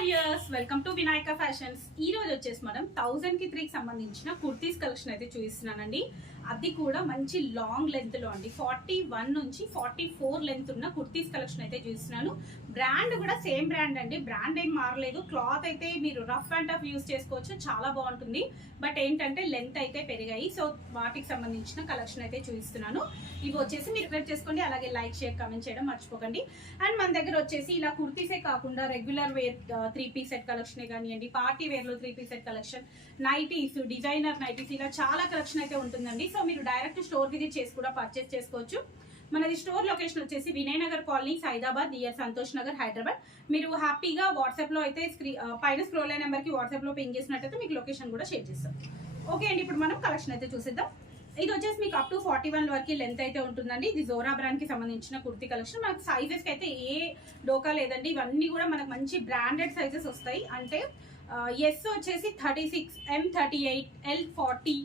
Hi yes welcome to Vinayaka fashions. ఈ రోజు వచ్చేసి మనం 1000 కి 3 కి సంబంధించిన కుర్తీస్ కలెక్షన్ అయితే చూపిస్తున్నానండి. అది కూడా మంచి లాంగ్ లెంత్ లో అండి, 41 నుంచి 44 లెంత్ ఉన్న కుర్తీస్ కలెక్షన్ అయితే చూపిస్తున్నాను. బ్రాండ్ కూడా సేమ్ బ్రాండ్ అండి, బ్రాండ్ ఏం మారలేదు. క్లాత్ అయితే మీరు రఫ్ అండ్ టఫ్ యూజ్ చేసుకోవచ్చు, చాలా బాగుంటుంది. బట్ ఏంటంటే లెంత్ అయితే పెరిగాయి. సో వాటికి సంబంధించిన కలెక్షన్ అయితే చూపిస్తున్నాను. ఇవి వచ్చేసి మీరు ప్రిపేర్ చేసుకోండి, అలాగే లైక్ షేర్ కామెంట్ చేయడం మర్చిపోకండి. అండ్ మన దగ్గర వచ్చేసి ఇలా కుర్తీసే కాకుండా రెగ్యులర్ వేర్ 3 సెట్ కలెక్షన్ కానివ్వండి, పార్టీ వేర్ లో 3 set collection, nighties, designer nighties, ఇలా చాలా కలెక్షన్ అయితే ఉంటుందండి. సో మీరు డైరెక్ట్ స్టోర్ విజిట్ చేసి కూడా పర్చేస్ చేసుకోవచ్చు. మనది స్టోర్ లొకేషన్ వచ్చేసి వినయనగర్ కాలనీ, సైదాబాద్, నియర్ సంతోష్ నగర్, హైదరాబాద్. మీరు హ్యాపీగా వాట్సాప్ లో అయితే పైన స్క్రోల్ అయిన నెంబర్ కి వాట్సాప్ లో పింగ్ చేసినట్టయితే మీకు లొకేషన్ కూడా షేర్ చేస్తాం. ఓకే అండి, ఇప్పుడు మనం కలెక్షన్ అయితే చూసేద్దాం. ఇది వచ్చేసి మీకు అప్ టు 41 వరకు లెంత్ అయితే ఉంటుందండి. ఇది జోరా బ్రాండ్ కి సంబంధించిన కుర్తీ కలెక్షన్. మనకు సైజెస్ కి అయితే ఏ డోకా లేదండి, ఇవన్నీ కూడా మనకు మంచి బ్రాండెడ్ సైజెస్ వస్తాయి. అంటే ఎస్ వచ్చేసి 36, M 38, L 40,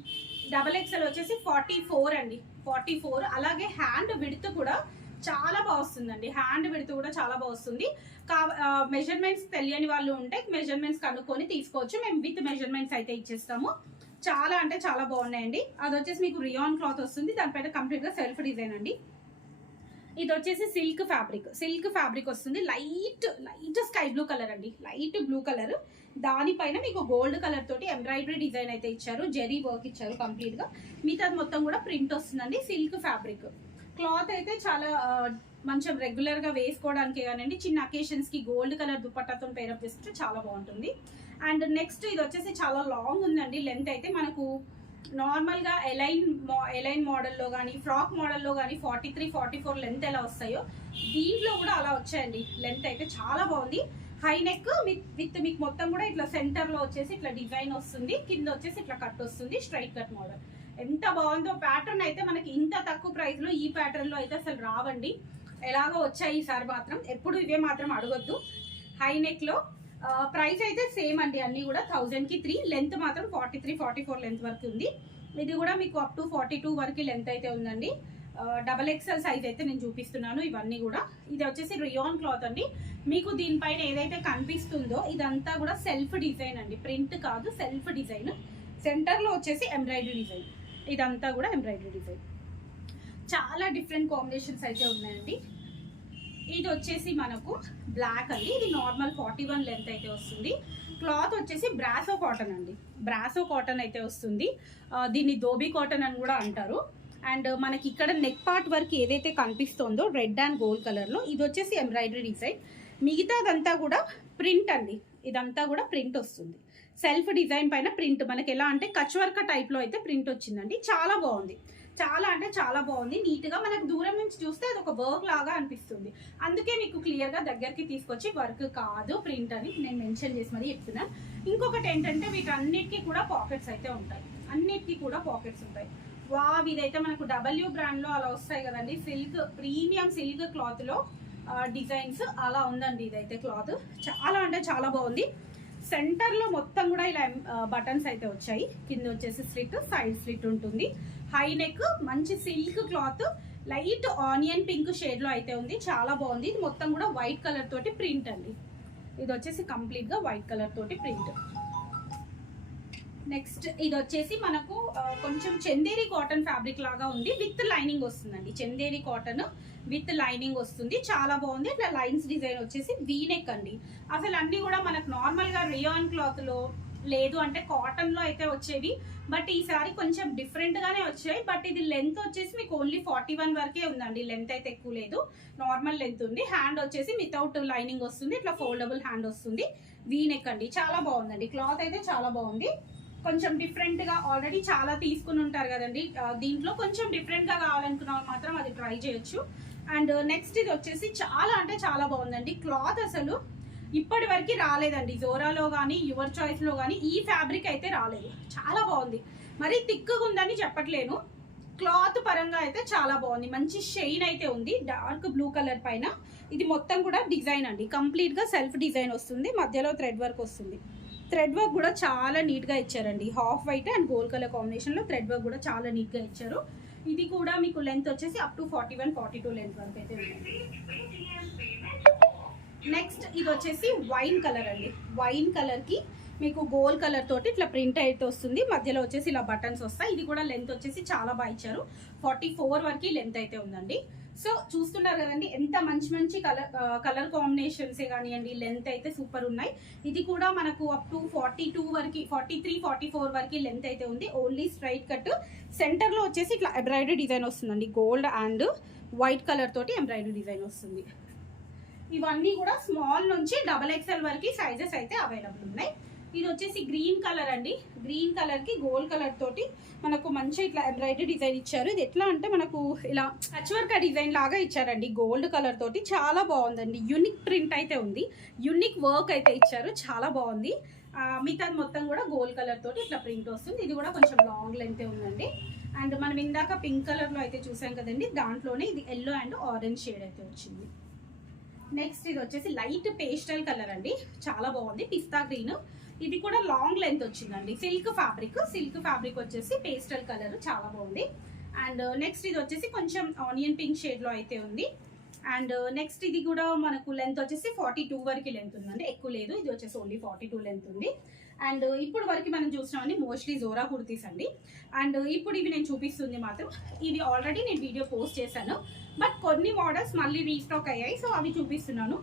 XXL వచ్చేసి 44 అండి, 44. అలాగే హ్యాండ్ విడ్త్ కూడా చాలా బాగా వస్తుందండి, హ్యాండ్ విడ్త్ కూడా చాలా బాగా వస్తుంది. మెజర్మెంట్స్ తెలియని వాళ్ళు ఉంటే మెజర్మెంట్స్ కనుక్కొని తీసుకోవచ్చు. మేము విత్ మెజర్మెంట్స్ అయితే ఇచ్చేస్తాము. చాలా అంటే చాలా బాగున్నాయండి. అది వచ్చేసి మీకు రియాన్ క్లాత్ వస్తుంది, దానిపైన కంప్లీట్ గా సెల్ఫ్ డిజైన్ అండి. ఇది వచ్చేసి సిల్క్ ఫ్యాబ్రిక్ వస్తుంది. లైట్ స్కై బ్లూ కలర్ అండి, లైట్ బ్లూ కలర్. దానిపైన మీకు గోల్డ్ కలర్ తోటి ఎంబ్రాయిడరీ డిజైన్ అయితే ఇచ్చారు, జెరీ వర్క్ ఇచ్చారు కంప్లీట్ గా. మిగతా మొత్తం కూడా ప్రింట్ వస్తుందండి. సిల్క్ ఫ్యాబ్రిక్ క్లాత్ అయితే చాలా మంచి రెగ్యులర్ గా వేసుకోవడానికి కానివ్వండి, చిన్న అకేషన్స్ కి గోల్డ్ కలర్ దుపట్టాతో పేరప్ చేసుకుంటే చాలా బాగుంటుంది. అండ్ నెక్స్ట్ ఇది వచ్చేసి చాలా లాంగ్ ఉందండి. లెంత్ అయితే మనకు నార్మల్ గా ఎలైన్ మోడల్లో కానీ, ఫ్రాక్ మోడల్లో కానీ 43, 44 లెంత్ ఎలా వస్తాయో దీంట్లో కూడా అలా వచ్చాయండి. లెంత్ అయితే చాలా బాగుంది. హై నెక్ విత్ మీకు మొత్తం కూడా ఇట్లా సెంటర్ లో వచ్చేసి ఇట్లా డిజైన్ వస్తుంది, కింద వచ్చేసి ఇట్లా కట్ వస్తుంది, స్ట్రైట్ కట్ మోడల్. ఎంత బాగుందో ప్యాటర్న్ అయితే. మనకి ఇంత తక్కువ ప్రైస్ లో ఈ ప్యాటర్న్ లో అయితే అసలు రావండి. ఎలాగో వచ్చాయి ఈసారి మాత్రం, ఎప్పుడు ఇవే మాత్రం అడగొద్దు. హై నెక్ లో ప్రైస్ అయితే సేమ్ అండి, అన్ని కూడా 1000 కి 3. లెంత్ మాత్రం 43, 44 లెంత్ వరకు ఉంది. ఇది కూడా మీకు అప్ టు 42 వరకు లెంత్ అయితే ఉందండి. XXL సైజ్ అయితే నేను చూపిస్తున్నాను ఇవన్నీ కూడా. ఇది వచ్చేసి రియాన్ క్లాత్ అండి. మీకు దీనిపైన ఏదైతే కనిపిస్తుందో ఇదంతా కూడా సెల్ఫ్ డిజైన్ అండి, ప్రింట్ కాదు, సెల్ఫ్ డిజైన్. సెంటర్ లో వచ్చేసి ఎంబ్రాయిడరీ డిజైన్, ఇదంతా కూడా ఎంబ్రాయిడరీ డిజైన్. చాలా డిఫరెంట్ కాంబినేషన్స్ అయితే ఉన్నాయండి. ఇది వచ్చేసి మనకు బ్లాక్ అండి, ఇది నార్మల్ 41 లెంత్ అయితే వస్తుంది. క్లాత్ వచ్చేసి బ్రాసో కాటన్ అండి, బ్రాసో కాటన్ అయితే వస్తుంది. దీన్ని ధోబీ కాటన్ అని కూడా అంటారు. అండ్ మనకి ఇక్కడ నెక్ పార్ట్ వరకు ఏదైతే కనిపిస్తుందో రెడ్ అండ్ గోల్డ్ కలర్ లో, ఇది వచ్చేసి ఎంబ్రాయిడరీ డిజైన్. మిగతాదంతా కూడా ప్రింట్ అండి, ఇదంతా కూడా ప్రింట్ వస్తుంది. సెల్ఫ్ డిజైన్ పైన ప్రింట్ మనకి ఎలా అంటే కచ్ వర్క్ టైప్ లో అయితే ప్రింట్ వచ్చిందండి. చాలా బాగుంది, చాలా అంటే చాలా బాగుంది. నీట్ గా మనకు దూరం నుంచి చూస్తే అది ఒక వర్క్ లాగా అనిపిస్తుంది. అందుకే మీకు క్లియర్ గా దగ్గరికి తీసుకొచ్చి వర్క్ కాదు ప్రింట్ అని నేను మెన్షన్ చేసి మరీ చెప్తున్నాను. ఇంకొకటి ఏంటంటే వీటన్నిటికీ కూడా పాకెట్స్ అయితే ఉంటాయి, అన్నిటికీ కూడా పాకెట్స్ ఉంటాయి. ఇదైతే మనకు W బ్రాండ్ లో అలా వస్తాయి కదండి, సిల్క్, ప్రీమియం సిల్క్ క్లాత్ లో డిజైన్స్ అలా ఉందండి. ఇదైతే క్లాత్ చాలా అంటే చాలా బాగుంది. సెంటర్ లో మొత్తం కూడా ఇలా బటన్స్ అయితే వచ్చాయి, కింద వచ్చేసి స్లిట్, సైడ్ స్లిట్ ఉంటుంది. హై నెక్, మంచి silk cloth, light onion pink shade లో అయితే ఉంది, చాలా బాగుంది. ఇది మొత్తం కూడా వైట్ కలర్ తోటి ప్రింట్ అండి. ఇది వచ్చేసి కంప్లీట్ గా వైట్ కలర్ తోటి ప్రింట్. నెక్స్ట్ ఇది వచ్చేసి మనకు కొంచెం చందేరి కాటన్ ఫ్యాబ్రిక్ లాగా ఉంది, విత్ లైనింగ్ వస్తుందండి. చందేరి కాటన్ విత్ లైనింగ్ వస్తుంది, చాలా బాగుంది. ఇట్లా లైన్స్ డిజైన్ వచ్చేసి వీనెక్ అండి. అసలు అన్ని కూడా మనకు నార్మల్ గా రియాన్ క్లాత్ లో లేదు అంటే కాటన్ లో అయితే వచ్చేవి, బట్ ఈసారి కొంచెం డిఫరెంట్ గానే వచ్చాయి. బట్ ఇది లెంత్ వచ్చేసి మీకు ఓన్లీ 41 వరకే ఉందండి, లెంత్ అయితే ఎక్కువ లేదు, నార్మల్ లెంత్ ఉంది. హ్యాండ్ వచ్చేసి వితౌట్ లైనింగ్ వస్తుంది, ఇట్లా ఫోల్డబుల్ హ్యాండ్ వస్తుంది, వీనెక్ అండి. చాలా బాగుందండి, క్లాత్ అయితే చాలా బాగుంది. కొంచెం డిఫరెంట్ గా ఆల్రెడీ చాలా తీసుకుని ఉంటారు కదండి, దీంట్లో కొంచెం డిఫరెంట్ గా కావాలనుకున్న వాళ్ళు మాత్రం అది ట్రై చేయొచ్చు. అండ్ నెక్స్ట్ ఇది వచ్చేసి చాలా అంటే చాలా బాగుందండి. క్లాత్ అసలు ఇప్పటి వరకు రాలేదండి, జోరాలో కానీ యువర్ చాయిస్ లో కానీ ఈ ఫ్యాబ్రిక్ అయితే రాలేదు. చాలా బాగుంది, మరి థిక్గా ఉందని చెప్పట్లేను, క్లాత్ పరంగా అయితే చాలా బాగుంది. మంచి షైన్ అయితే ఉంది, డార్క్ బ్లూ కలర్ పైన. ఇది మొత్తం కూడా డిజైన్ అండి, కంప్లీట్ గా సెల్ఫ్ డిజైన్ వస్తుంది, మధ్యలో థ్రెడ్ వర్క్ వస్తుంది. థ్రెడ్ వర్క్ కూడా చాలా నీట్ గా ఇచ్చారండి, half white and gold colour combination లో థ్రెడ్ వర్క్ కూడా చాలా నీట్ గా ఇచ్చారు. ఇది కూడా మీకు లెంత్ వచ్చేసి అప్ టు 41, 42 లెంత్ వరకు అయితే ఉంది. నెక్స్ట్ ఇది వచ్చేసి వైన్ కలర్ అండి. వైన్ కలర్కి మీకు గోల్డ్ కలర్ తోటి ఇట్లా ప్రింట్ అయితే వస్తుంది. మధ్యలో వచ్చేసి ఇలా బటన్స్ వస్తాయి. ఇది కూడా లెంత్ వచ్చేసి చాలా బాగా ఇచ్చారు. 44 వరకు లెంత్ అయితే ఉందండి. సో చూస్తున్నారు కదండి ఎంత మంచి మంచి కలర్ కాంబినేషన్సే కానివ్వండి, లెంత్ అయితే సూపర్ ఉన్నాయి. ఇది కూడా మనకు అప్ టు 42 వరకు, 43, 44 వరకు లెంత్ అయితే ఉంది. Only straight cut. సెంటర్లో వచ్చేసి ఇట్లా ఎంబ్రాయిడరీ డిజైన్ వస్తుందండి. గోల్డ్ అండ్ వైట్ కలర్ తోటి ఎంబ్రాయిడరీ డిజైన్ వస్తుంది. ఇవన్నీ కూడా స్మాల్ నుంచి XXL వరకు సైజెస్ అయితే అవైలబుల్ ఉన్నాయి. ఇది వచ్చేసి గ్రీన్ కలర్ అండి. గ్రీన్ కలర్ కి గోల్డ్ కలర్ తోటి మనకు మంచి ఇట్లా ఎంబ్రాయిడరీ డిజైన్ ఇచ్చారు. ఇది ఎట్లా అంటే మనకు ఇలా టచ్ వర్క్ డిజైన్ లాగా ఇచ్చారండి. గోల్డ్ కలర్ తోటి చాలా బాగుందండి. యూనిక్ ప్రింట్ అయితే ఉంది. యూనిక్ వర్క్ అయితే ఇచ్చారు. చాలా బాగుంది. మిగతా మొత్తం కూడా గోల్డ్ కలర్ తోటి ఇట్లా ప్రింట్ వస్తుంది. ఇది కూడా కొంచెం లాంగ్ లెంత్ ఉందండి. అండ్ మనం ఇందాక పింక్ కలర్ లో అయితే చూసాం కదండి, దాంట్లోనే ఇది ఎల్లో అండ్ ఆరెంజ్ షేడ్ అయితే వచ్చింది. నెక్స్ట్ ఇది వచ్చేసి లైట్ పేస్టల్ కలర్ అండి. చాలా బాగుంది. పిస్తా గ్రీన్. ఇది కూడా లాంగ్ లెంత్ వచ్చిందండి. సిల్క్ ఫ్యాబ్రిక్ వచ్చేసి పేస్టల్ కలర్ చాలా బాగుంది. అండ్ నెక్స్ట్ ఇది వచ్చేసి కొంచెం ఆనియన్ పింక్ షేడ్ లో అయితే ఉంది. అండ్ నెక్స్ట్ ఇది కూడా మనకు లెంత్ వచ్చేసి 42 వరకు లెంత్ ఉందండి. ఎక్కువ లేదు. ఇది వచ్చేసి ఓన్లీ 42 లెంత్ ఉంది. అండ్ ఇప్పుడు వరకు మనం చూసినామని మోస్ట్లీ జోరా కుర్తీస్ అండి. అండ్ ఇప్పుడు ఇవి నేను చూపిస్తుంది మాత్రం ఇవి ఆల్రెడీ నేను వీడియో పోస్ట్ చేశాను. బట్ కొన్ని మోడల్స్ మళ్ళీ రీస్టాక్ అయ్యాయి. సో అవి చూపిస్తున్నాను.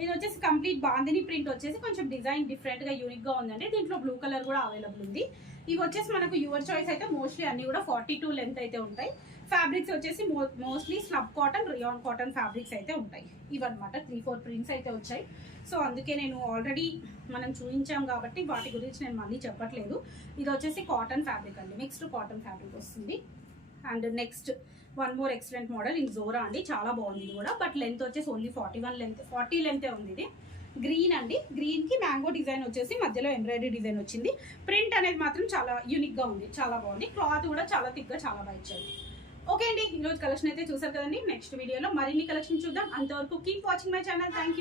ఇది వచ్చేసి కంప్లీట్ బాందిని ప్రింట్ వచ్చేసి కొంచెం డిజైన్ డిఫరెంట్ గా యూనిక్ గా ఉందండి. దీంట్లో బ్లూ కలర్ కూడా అవైలబుల్ ఉంది. ఇవి వచ్చేసి మనకు యువర్ చాయిస్ అయితే మోస్ట్లీ అన్ని కూడా 42 లెంత్ అయితే ఉంటాయి. ఫ్యాబ్రిక్స్ వచ్చేసి mostly slub cotton, rayon cotton fabrics అయితే ఉంటాయి. ఇవన్నమాట 3-4 ప్రింట్స్ అయితే వచ్చాయి. సో అందుకే నేను ఆల్రెడీ మనం చూపించాం కాబట్టి వాటి గురించి నేను మళ్ళీ చెప్పట్లేదు. ఇది వచ్చేసి కాటన్ ఫ్యాబ్రిక్ అండి. మిక్స్డ్ కాటన్ ఫ్యాబ్రిక్ వస్తుంది. And next one more excellent model in Zora అండి. చాలా బాగుంది ఇది కూడా. బట్ లెంత్ వచ్చేసి ఓన్లీ 40 లెంతే ఉంది. ఇది గ్రీన్ అండి. గ్రీన్ కి మ్యాంగో డిజైన్ వచ్చేసి మధ్యలో ఎంబ్రాయిడరీ డిజైన్ వచ్చింది. ప్రింట్ అనేది మాత్రం చాలా యూనిక్ గా ఉంది. చాలా బాగుంది. క్లాత్ కూడా చాలా థిక్ గా చాలా బాగా ఇచ్చారు. ఓకే అండి, ఈరోజు కలెక్షన్ అయితే చూసారు కదండి. నెక్స్ట్ వీడియోలో మరిన్ని కలెక్షన్ చూద్దాం. అంతవరకు keep watching my channel. Thank you.